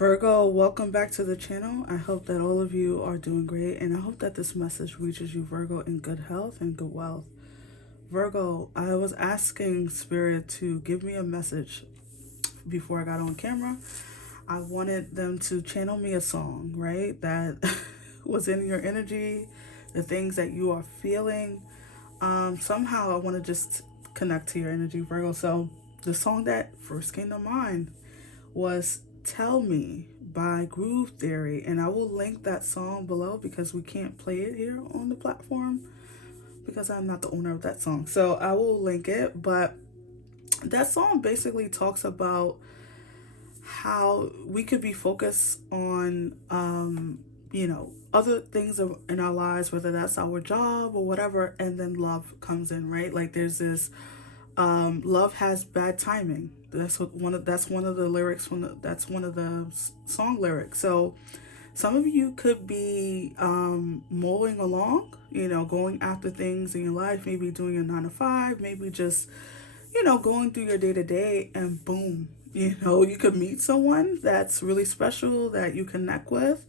Virgo, welcome back to the channel. I hope that all of you are doing great, and I hope that this message reaches you, Virgo, in good health and good wealth. Virgo, I was asking Spirit to give me a message before I got on camera. I wanted them to channel me a song, right, that was in your energy, the things that you are feeling. Somehow I want to just connect to your energy, Virgo. So the song that first came to mind was Tell Me by Groove Theory. And I will link that song below because we can't play it here on the platform because I'm not the owner of that song. So I will link it. But that song basically talks about how we could be focused on, other things in our lives, whether that's our job or whatever, and then love comes in, right? Like there's this love has bad timing. That's one of the lyrics that's one of the song lyrics. So some of you could be mulling along, going after things in your life, maybe doing your 9 to 5, maybe just going through your day to day, and boom, you could meet someone that's really special that you connect with.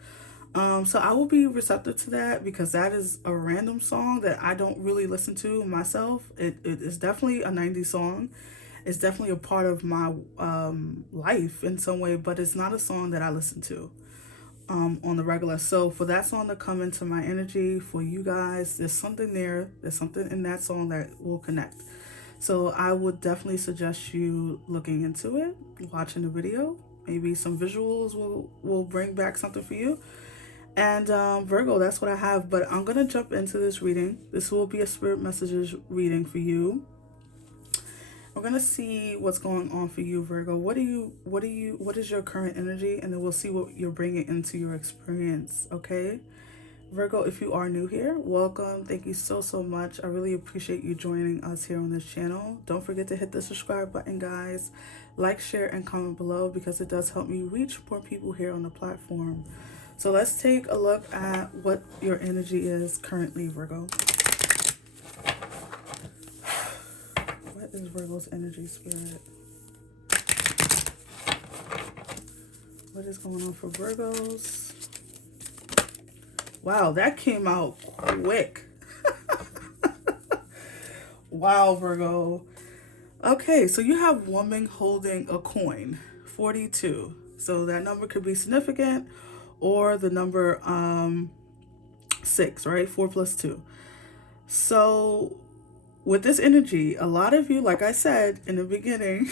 So I will be receptive to that because that is a random song that I don't really listen to myself. It is definitely a 90s song. It's definitely a part of my life in some way, but it's not a song that I listen to on the regular. So for that song to come into my energy for you guys, there's something there. There's something in that song that will connect. So I would definitely suggest you looking into it, watching the video. Maybe some visuals will bring back something for you. And Virgo, that's what I have. But I'm gonna jump into this reading. This will be a spirit messages reading for you. We're gonna see what's going on for you, Virgo. What is your current energy, and then we'll see what you're bringing into your experience. Okay, Virgo, if you are new here, welcome. Thank you so much. I really appreciate you joining us here on this channel. Don't forget to hit the subscribe button, guys. Like, share, and comment below because it does help me reach more people here on the platform. So let's take a look at what your energy is currently, Virgo. What is Virgo's energy, Spirit? What is going on for Virgos? Wow, that came out quick. Wow, Virgo. Okay, so you have woman holding a coin, 42. So that number could be significant, or the number 6, right? 4 plus 2. So with this energy, a lot of you, like I said in the beginning,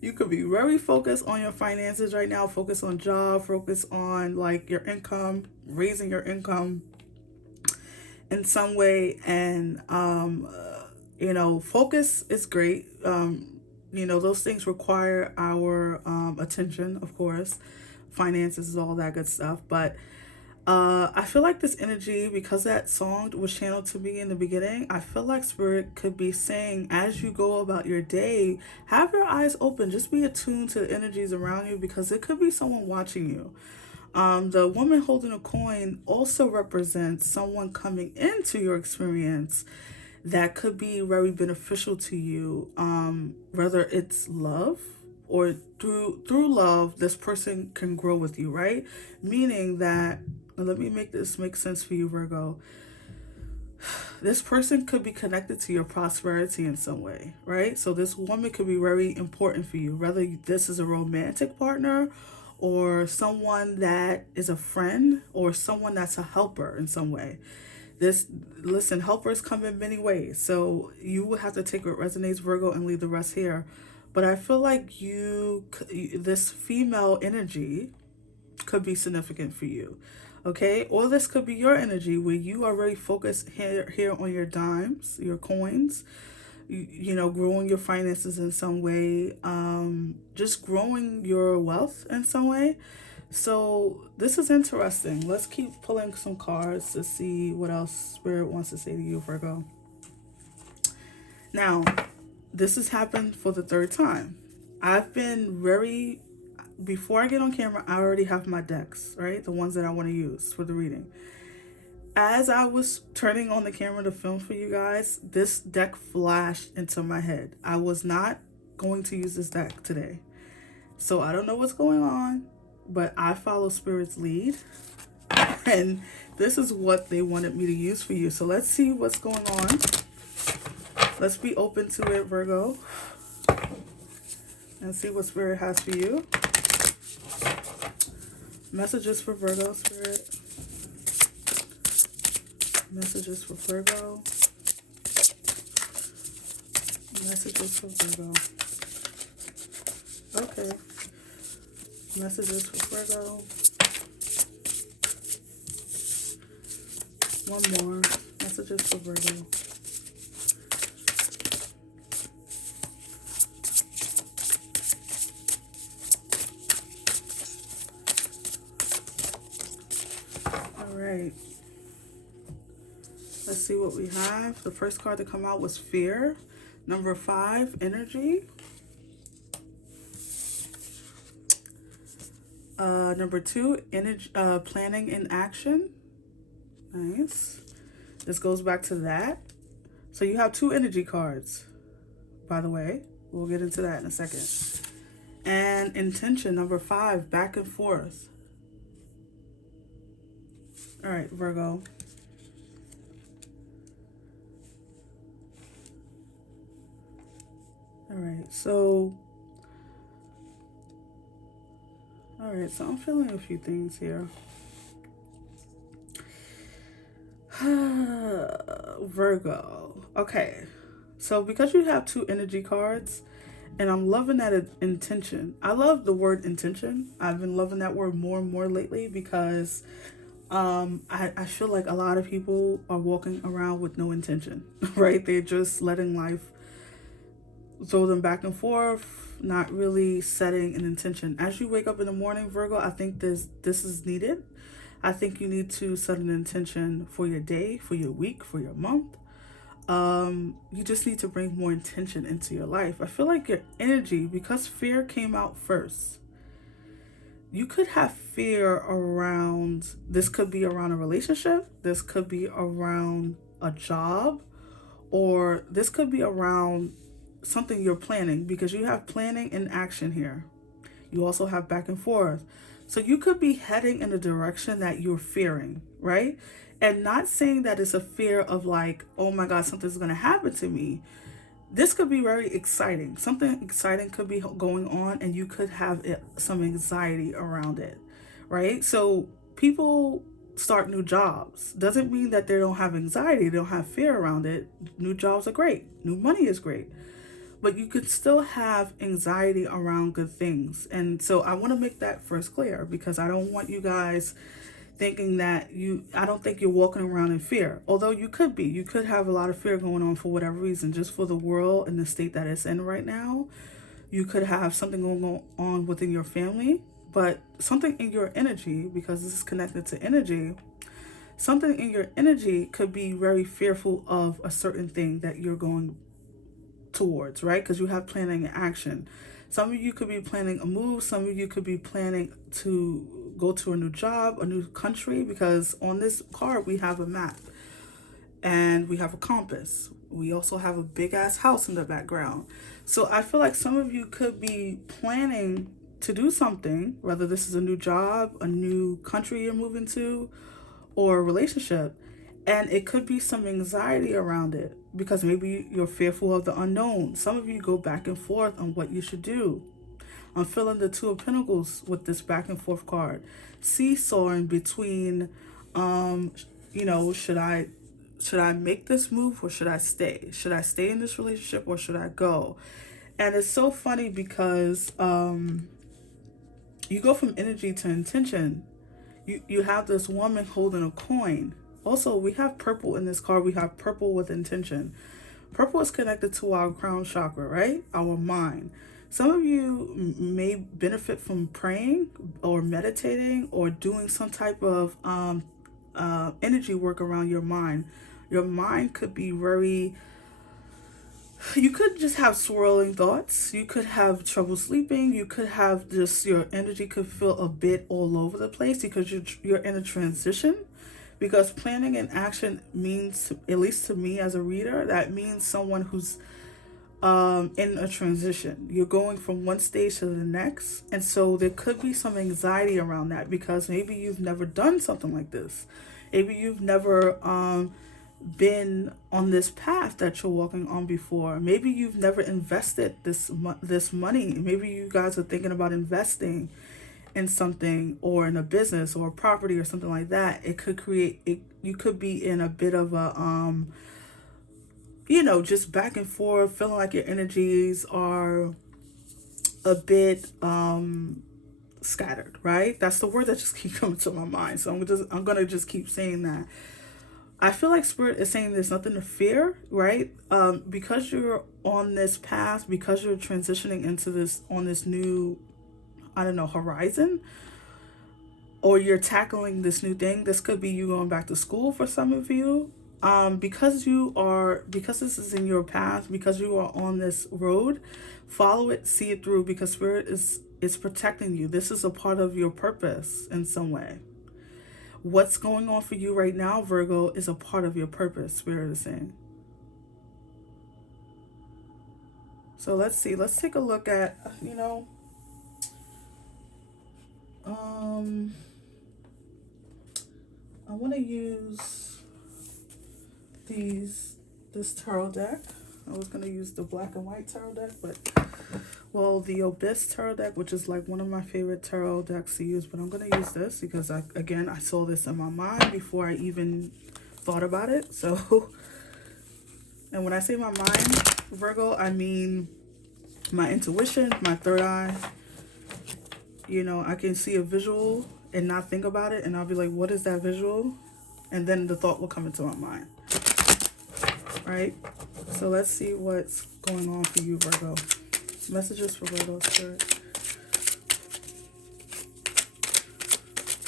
you could be very focused on your finances right now, focus on job, focus on like your income, raising your income in some way. And focus is great. Those things require our attention, of course. Finances is all that good stuff. But I feel like this energy, because that song was channeled to me in the beginning, I feel like Spirit could be saying, as you go about your day, have your eyes open. Just be attuned to the energies around you because it could be someone watching you. The woman holding a coin also represents someone coming into your experience that could be very beneficial to you, whether it's love or through love, this person can grow with you, right? Meaning that, let me make this make sense for you, Virgo. This person could be connected to your prosperity in some way, right? So this woman could be very important for you, whether this is a romantic partner or someone that is a friend or someone that's a helper in some way. Listen, helpers come in many ways. So you will have to take what resonates, Virgo, and leave the rest here. But I feel like this female energy could be significant for you. Okay, or this could be your energy where you are very focused here on your dimes, your coins, growing your finances in some way, just growing your wealth in some way. So this is interesting. Let's keep pulling some cards to see what else Spirit wants to say to you, Virgo. Now, this has happened for the third time. I've been before I get on camera, I already have my decks, right? The ones that I want to use for the reading. As I was turning on the camera to film for you guys, this deck flashed into my head. I was not going to use this deck today. So I don't know what's going on, but I follow Spirit's lead. And this is what they wanted me to use for you. So let's see what's going on. Let's be open to it, Virgo, and see what Spirit has for you. Messages for Virgo, Spirit. Messages for Virgo. Messages for Virgo. Okay. Messages for Virgo. One more. Messages for Virgo. All right. Let's see what we have. The first card to come out was Fear. Number 5, Energy. Number 2, energy, Planning in Action. Nice. This goes back to that. So you have 2 energy cards, by the way. We'll get into that in a second. And Intention, number 5, Back and Forth. All right, Virgo. All right, so I'm feeling a few things here. Virgo. Okay, so because you have 2 energy cards, and I'm loving that intention. I love the word intention. I've been loving that word more and more lately because I feel like a lot of people are walking around with no intention, right? They're just letting life throw them back and forth, not really setting an intention. As you wake up in the morning, Virgo, I think this is needed. I think you need to set an intention for your day, for your week, for your month. You just need to bring more intention into your life. I feel like your energy, because fear came out first, you could have fear around, this could be around a relationship, this could be around a job, or this could be around something you're planning, because you have planning and action here. You also have back and forth. So you could be heading in a direction that you're fearing, right? And not saying that it's a fear of like, oh my God, something's going to happen to me. This could be very exciting. Something exciting could be going on and you could have some anxiety around it, right? So people start new jobs. Doesn't mean that they don't have anxiety, they don't have fear around it. New jobs are great. New money is great. But you could still have anxiety around good things. And so I want to make that first clear, because I don't want you guys thinking that I don't think you're walking around in fear. Although you could be. You could have a lot of fear going on for whatever reason, just for the world and the state that it's in right now. You could have something going on within your family, but something in your energy, because this is connected to energy, something in your energy could be very fearful of a certain thing that you're going towards, right? Because you have planning and action. Some of you could be planning a move. Some of you could be planning to go to a new job, a new country, because on this card we have a map and we have a compass. We also have a big ass house in the background. So I feel like some of you could be planning to do something, whether this is a new job, a new country you're moving to, or a relationship. And it could be some anxiety around it because maybe you're fearful of the unknown. Some of you go back and forth on what you should do. I'm feeling the 2 of Pentacles with this back and forth card. Seesawing between, should I make this move or should I stay? Should I stay in this relationship or should I go? And it's so funny because you go from energy to intention. You have this woman holding a coin. Also, we have purple in this card. We have purple with intention. Purple is connected to our crown chakra, right? Our mind. Some of you may benefit from praying or meditating or doing some type of energy work around your mind. Your mind could be you could just have swirling thoughts. You could have trouble sleeping. You could have just, your energy could feel a bit all over the place because you're in a transition. Because planning and action means, at least to me as a reader, that means someone who's in a transition. You're going from one stage to the next. And so there could be some anxiety around that because maybe you've never done something like this. Maybe you've never been on this path that you're walking on before. Maybe you've never invested this money. Maybe you guys are thinking about investing in something or in a business or a property or something like that. It could create it. You could be in a bit of a just back and forth, feeling like your energies are a bit scattered, right? That's the word that just keeps coming to my mind. So I'm gonna just keep saying that. I feel like Spirit is saying there's nothing to fear, right? Because you're on this path, because you're transitioning into this new, I don't know, horizon, or you're tackling this new thing. This could be you going back to school for some of you. Because this is in your path, because you are on this road, follow it, see it through, because Spirit is protecting you. This is a part of your purpose in some way. What's going on for you right now, Virgo, is a part of your purpose, Spirit is saying. So let's see. Let's take a look at, I want to use this tarot deck. I was going to use the black and white tarot deck, but the Abyss tarot deck, which is like one of my favorite tarot decks to use, but I'm going to use this because I saw this in my mind before I even thought about it. So, and when I say my mind, Virgo, I mean my intuition, my third eye. I can see a visual and not think about it, and I'll be like, what is that visual? And then the thought will come into my mind. Right? So let's see what's going on for you, Virgo. Messages for Virgo, Spirit.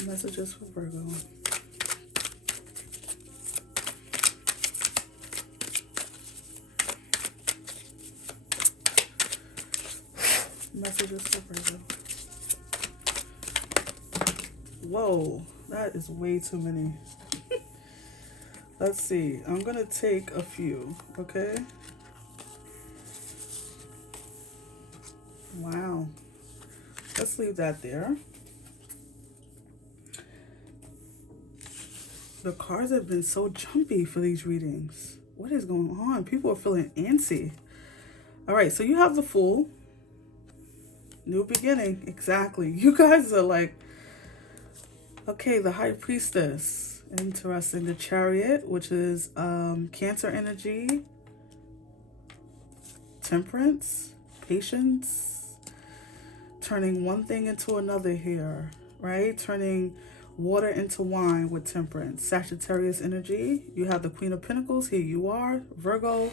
Messages for Virgo. Messages for Virgo. Whoa, that is way too many. Let's see. I'm going to take a few, okay? Wow. Let's leave that there. The cards have been so jumpy for these readings. What is going on? People are feeling antsy. All right, so you have the Fool. New beginning. Exactly. You guys are like, okay, the High Priestess. Interesting. The Chariot, which is Cancer energy. Temperance. Patience. Turning one thing into another here, right? Turning water into wine with Temperance. Sagittarius energy. You have the Queen of Pentacles. Here you are. Virgo.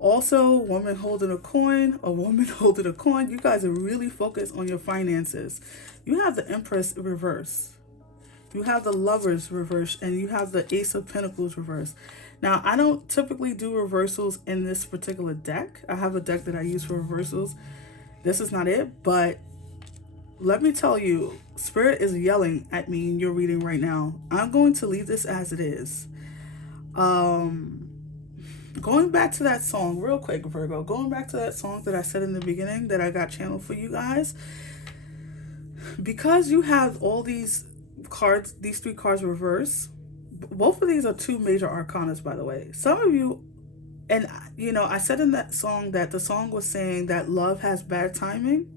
Also, woman holding a coin. A woman holding a coin. You guys are really focused on your finances. You have the Empress reverse. You have the Lovers reverse, and you have the Ace of Pentacles reverse. Now, I don't typically do reversals in this particular deck. I have a deck that I use for reversals. This is not it, but let me tell you, Spirit is yelling at me in your reading right now. I'm going to leave this as it is. Going back to that song real quick, Virgo. Going back to that song that I said in the beginning that I got channeled for you guys. Because you have all these cards, these three cards reverse. Both of these are two major arcanas, by the way. Some of you, and I said in that song that the song was saying that love has bad timing.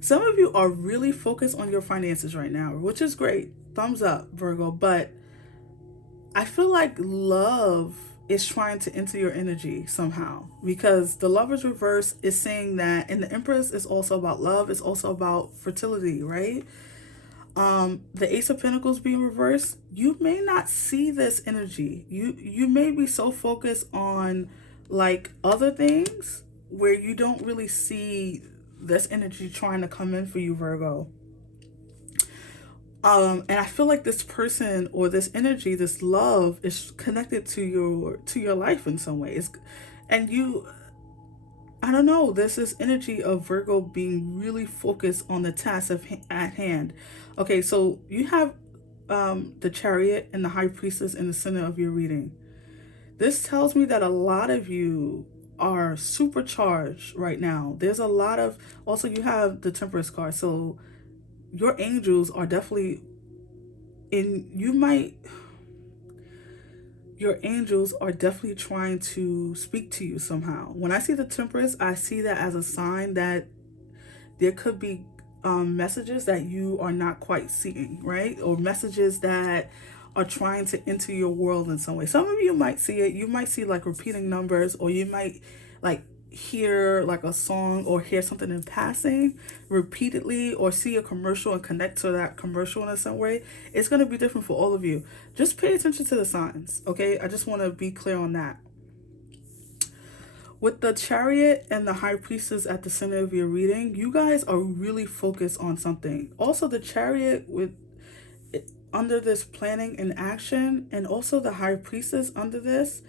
Some of you are really focused on your finances right now, which is great. Thumbs up, Virgo. But I feel like love is trying to enter your energy somehow, because the Lovers reverse is saying that, and the Empress is also about love. It's also about fertility, right? The Ace of Pentacles being reversed, you may not see this energy. You may be so focused on like other things where you don't really see this energy trying to come in for you, Virgo. And I feel like this person or this energy, this love, is connected to your life in some ways, and I don't know. There's this energy of Virgo being really focused on the task at hand. Okay, so you have the Chariot and the High Priestess in the center of your reading. This tells me that a lot of you are supercharged right now. There's a lot of, also you have the Temperance card, so your angels are definitely in, you might, your angels are definitely trying to speak to you somehow. When I see the Temperance, I see that as a sign that there could be messages that you are not quite seeing, right? Or messages that are trying to enter your world in some way. Some of you might see it. You might see like repeating numbers, or you might like hear like a song or hear something in passing repeatedly, or see a commercial and connect to that commercial in some way. It's going to be different for all of you. Just pay attention to the signs, okay? I just want to be clear on that. With the Chariot and the High Priestess at the center of your reading, you guys are really focused on something. Also, the Chariot with under this planning and action, and also the High Priestess under this,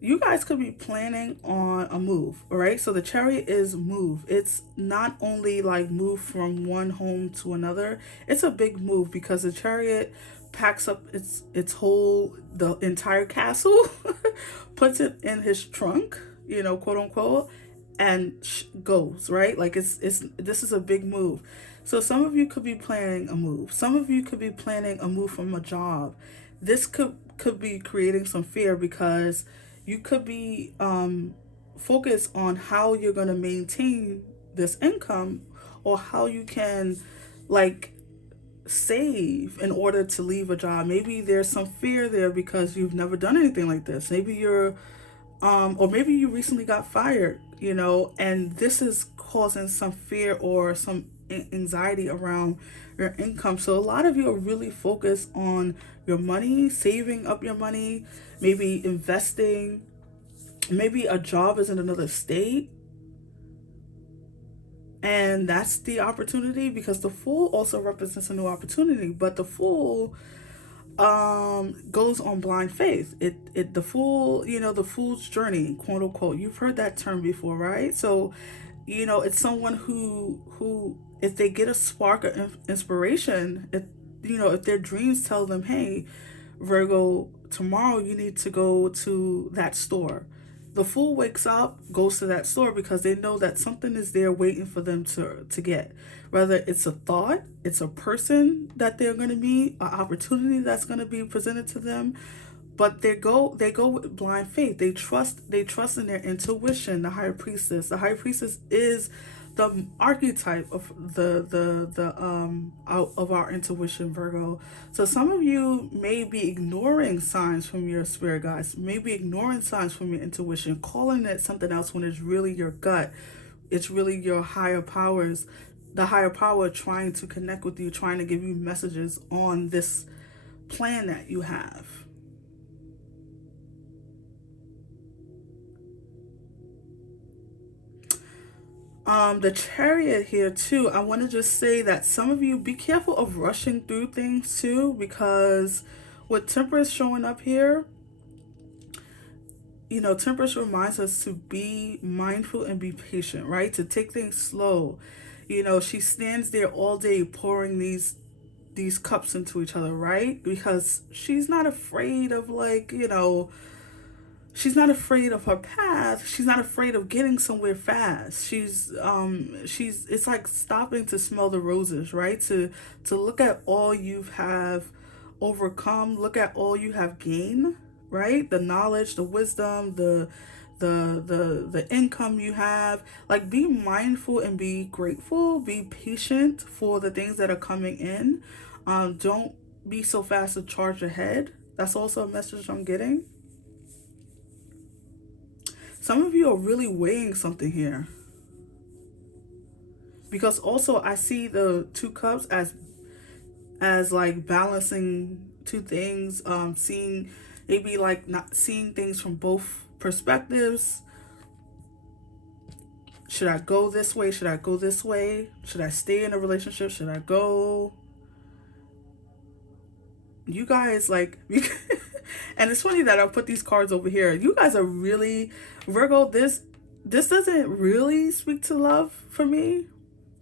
you guys could be planning on a move, all right? So the Chariot is move. It's not only like move from one home to another. It's a big move because the Chariot packs up its whole, the entire castle, puts it in his trunk, you know, quote unquote, and goes, right? Like it's this is a big move. So some of you could be planning a move. Some of you could be planning a move from a job. This could be creating some fear because you could be focused on how you're going to maintain this income, or how you can like save in order to leave a job. Maybe there's some fear there because you've never done anything like this. Maybe you're or maybe you recently got fired, you know, and this is causing some fear or some anxiety around your income. So a lot of you are really focused on your money, saving up your money, maybe investing, maybe a job is in another state. And that's the opportunity, because the Fool also represents a new opportunity, but the Fool goes on blind faith. The Fool, you know, the Fool's journey, quote unquote, you've heard that term before, right? So you know, it's someone who if they get a spark of inspiration, if you know, if their dreams tell them, hey, Virgo, tomorrow you need to go to that store, the Fool wakes up, goes to that store, because they know that something is there waiting for them to get. Whether it's a thought, it's a person that they're going to meet, an opportunity that's going to be presented to them. But they go with blind faith. They trust in their intuition. The High Priestess. The High Priestess is the archetype of of our intuition, Virgo. So some of you may be ignoring signs from your spirit guides, maybe ignoring signs from your intuition, calling it something else when it's really your gut. It's really your higher powers, the higher power trying to connect with you, trying to give you messages on this plan that you have. The Chariot here too, I want to just say that some of you be careful of rushing through things too, because with Temperance showing up here, you know, Temperance reminds us to be mindful and be patient, right? To take things slow. You know, she stands there all day pouring these cups into each other, right? Because she's not afraid of, like, you know, she's not afraid of her path. She's not afraid of getting somewhere fast. She's it's like stopping to smell the roses, right? To look at all you have overcome, look at all you have gained, right? The knowledge, the wisdom, the income you have. Like, be mindful and be grateful, be patient for the things that are coming in. Don't be so fast to charge ahead. That's also a message I'm getting. Some of you are really weighing something here, because also I see the two cups as like balancing two things, seeing, maybe like not seeing things from both perspectives. Should I go this way? Should I go this way? Should I stay in a relationship? Should I go? You guys, like, and it's funny that I put these cards over here. You guys are really, Virgo, this doesn't really speak to love for me.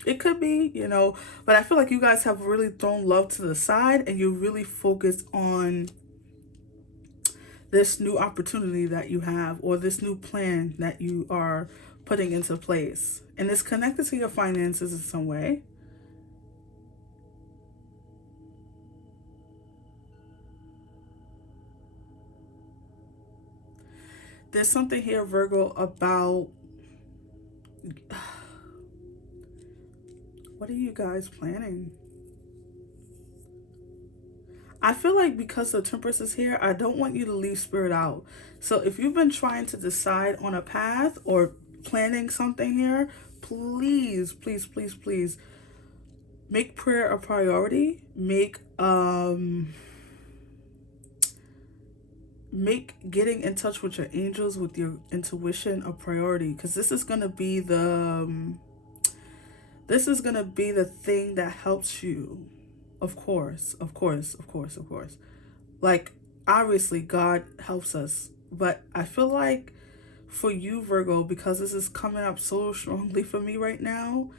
It could be, you know, but I feel like you guys have really thrown love to the side, and you're really focused on this new opportunity that you have, or this new plan that you are putting into place. And it's connected to your finances in some way. There's something here, Virgo, about what are you guys planning? I feel like because the Temperance is here, I don't want you to leave Spirit out. So if you've been trying to decide on a path or planning something here, please, please, please, please make prayer a priority. Make getting in touch with your angels, with your intuition, a priority, because this is gonna be the thing that helps you. Of course, of course, of course, of course. Like, obviously God helps us, but I feel like for you, Virgo, because this is coming up so strongly for me right now,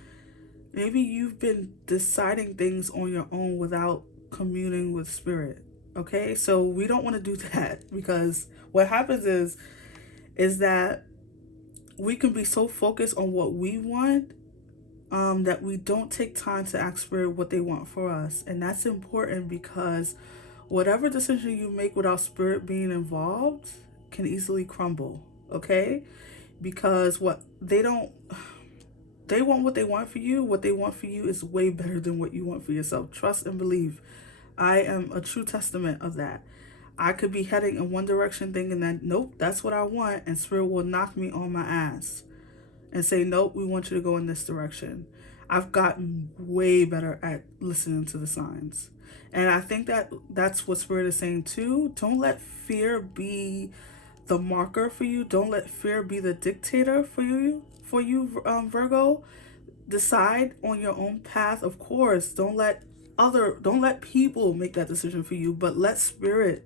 maybe you've been deciding things on your own without communing with Spirit. Okay, so we don't want to do that, because what happens is that we can be so focused on what we want, that we don't take time to ask Spirit what they want for us. And that's important, because whatever decision you make without Spirit being involved can easily crumble. Okay, because they want what they want for you. What they want for you is way better than what you want for yourself. Trust and believe. I am a true testament of that. I could be heading in one direction thinking that, nope, that's what I want, and Spirit will knock me on my ass and say, nope, we want you to go in this direction. I've gotten way better at listening to the signs. And I think that that's what Spirit is saying too. Don't let fear be the marker for you. Don't let fear be the dictator for you, Virgo. Decide on your own path, of course. Don't let people make that decision for you, but let Spirit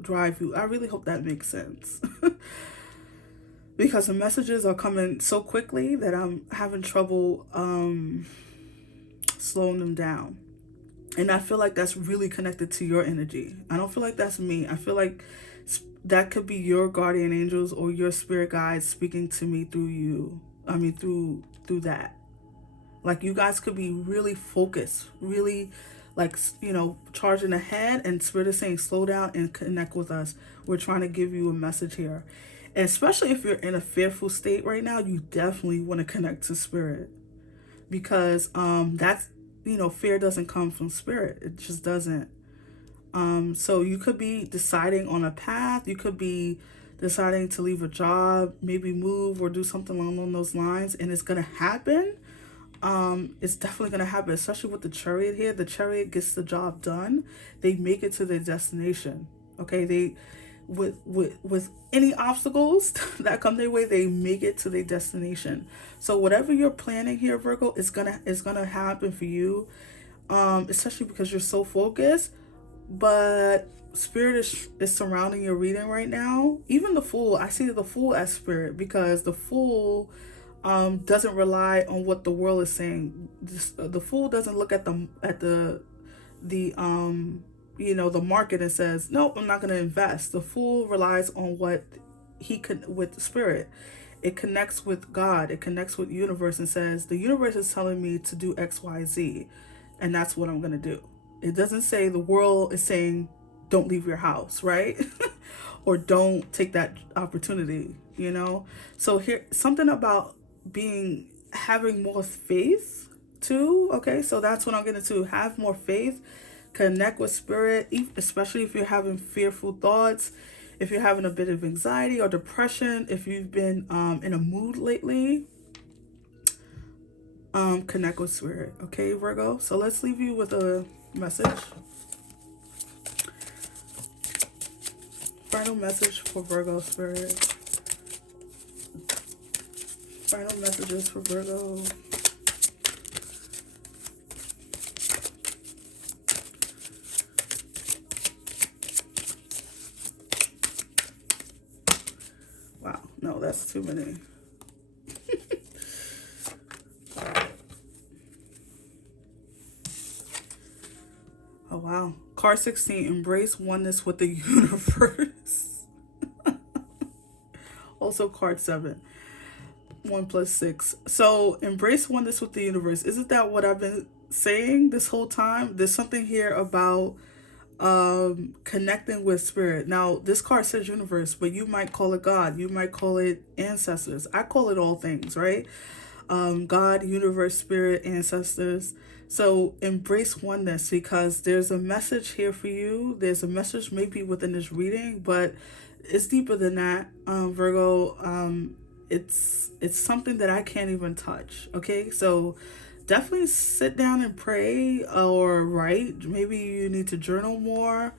drive you. I really hope that makes sense. Because the messages are coming so quickly that I'm having trouble slowing them down. And I feel like that's really connected to your energy. I don't feel like that's me. I feel like that could be your guardian angels or your spirit guides speaking to me through you. I mean, through that. Like, you guys could be really focused, really, like, charging ahead, and Spirit is saying, slow down and connect with us. We're trying to give you a message here. And especially if you're in a fearful state right now, you definitely want to connect to Spirit, because that's, fear doesn't come from Spirit. It just doesn't. So you could be deciding on a path. You could be deciding to leave a job, maybe move or do something along those lines, and it's going to happen. It's definitely going to happen, especially with the Chariot here. The Chariot gets the job done. They make it to their destination. Okay, they with any obstacles that come their way, they make it to their destination. So whatever you're planning here, Virgo, is gonna happen for you, especially because you're so focused. But Spirit is surrounding your reading right now. Even the Fool, I see the Fool as Spirit, because the Fool doesn't rely on what the world is saying. The Fool doesn't look at the the market and says, no, I'm not going to invest. The Fool relies on what he could with Spirit. It connects with God. It connects with the universe and says, the universe is telling me to do X, Y, Z, and that's what I'm going to do. It doesn't say the world is saying, don't leave your house, right? Or don't take that opportunity, So here, something about having more faith too. Okay, so that's what I'm going to have more faith. Connect with Spirit, especially if you're having fearful thoughts, if you're having a bit of anxiety or depression, if you've been in a mood lately. Connect with Spirit. Okay, Virgo. So let's leave you with a message. Final message for Virgo, Spirit. Final messages for Virgo. Wow, no, that's too many. Oh, wow. Card 16, embrace oneness with the universe. also card 7. 1 plus 6. So embrace oneness with the universe. Isn't that what I've been saying this whole time? There's something here about connecting with spirit. Now this card says universe, but you might call it God, you might call it ancestors. I call it all things, right? God, universe, spirit, ancestors. So embrace oneness, because there's a message here for you. There's a message maybe within this reading, but it's deeper than that, Virgo. It's something that I can't even touch. Okay, so definitely sit down and pray or write. Maybe you need to journal more,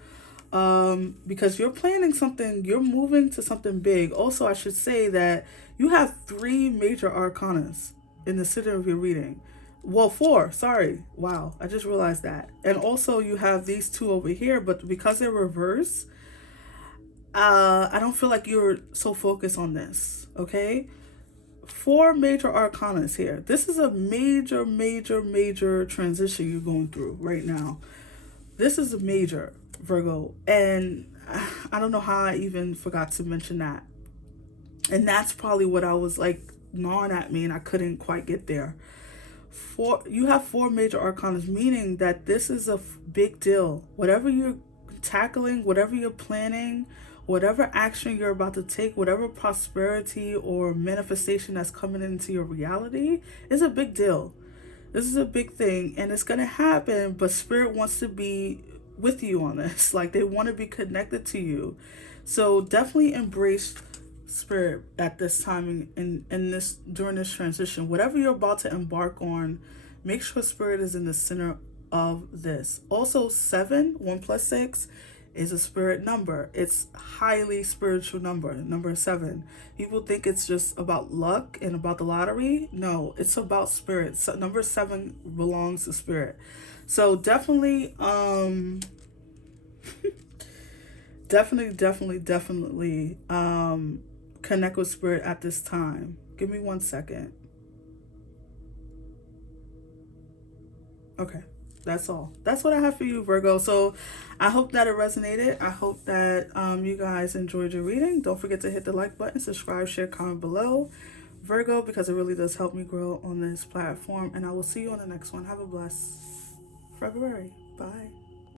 because you're planning something, you're moving to something big. Also, I should say that you have 3 major arcanas in the center of your reading. Well, 4, sorry. Wow, I just realized that. And also you have these 2 over here, but because they're reversed, I don't feel like you're so focused on this, okay? 4 major arcanas here. This is a major, major, major transition you're going through right now. This is a major, Virgo. And I don't know how I even forgot to mention that. And that's probably what I was like gnawing at me and I couldn't quite get there. You have 4 major arcanas, meaning that this is a big deal. Whatever you're tackling, whatever you're planning, whatever action you're about to take, whatever prosperity or manifestation that's coming into your reality is a big deal. This is a big thing and it's going to happen, but spirit wants to be with you on this. Like, they want to be connected to you. So definitely embrace spirit at this time in this, during this transition. Whatever you're about to embark on, make sure spirit is in the center of this. Also, 7, 1 plus 6 is a spirit number. It's highly spiritual number 7. People think it's just about luck and about the lottery. No, it's about spirit. So number 7 belongs to spirit. So definitely definitely connect with spirit at this time. Give me 1 second. Okay, that's all. That's what I have for you, Virgo. So I hope that it resonated. I hope that you guys enjoyed your reading. Don't forget to hit the like button, subscribe, share, comment below, Virgo, because it really does help me grow on this platform. And I will see you on the next one. Have a blessed February. Bye.